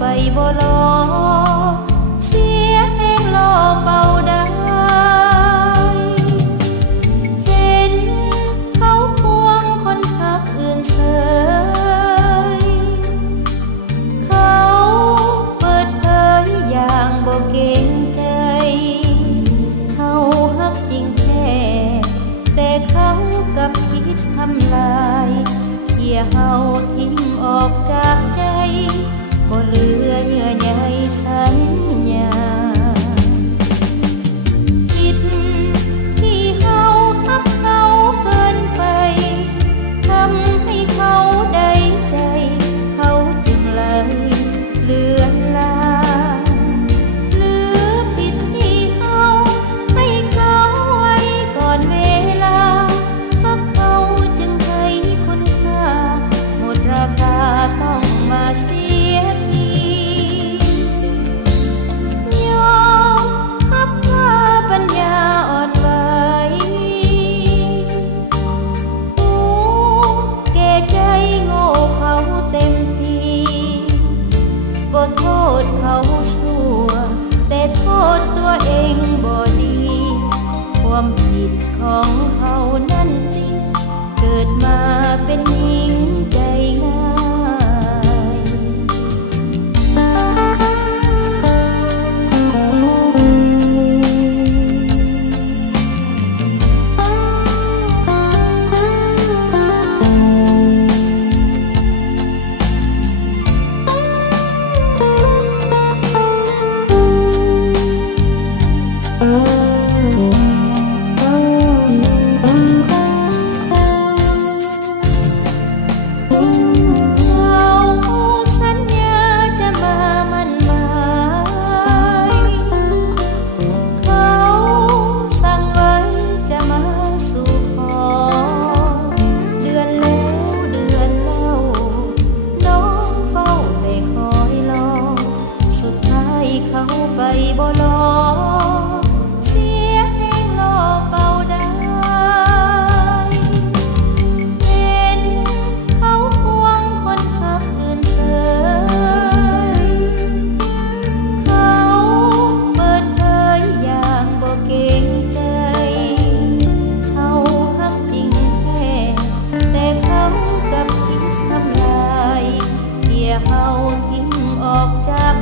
ไปบ่รอเสียแห้งรอเป่าได้เห็นเขาควงคนหักอื่นเสยเขาเปิดเผยอย่างบ่เกรงใจเขาหักจริงแท้แต่เขากับคิดทำลายเขี่ยเฮาทิ้งออกจากใจบ่เหลือเยื่อใยสัญญาผิดที่เฮาหักเขาเกินไปทำให้เขาได้ใจเขาจึงเลยเลือนลางหรือผิดที่เฮาให้เขาไว้ก่อนเวลาเพราะเขาจึงให้คุณค่าหมดราคาต้องมาเสียทียอมรับว่าปัญญาอ่อนไหวแก่ใจโง่เขาเต็มทีบ่โทษเขาสัวแต่โทษตัวเองบ่ดีความผิดของเขานั่นสิเกิดมาเป็นหญิงใจง่ายเขาไปบ่รอเสียแห้งรอเป่าได้เห็นเขาควงคนหักอื่นเสยเขาเปิดเผยอย่างบ่เกรงใจเขาหักจริงแท้แต่เขากับคิดทำลายเขี่ยเฮาทิ้งออกจาก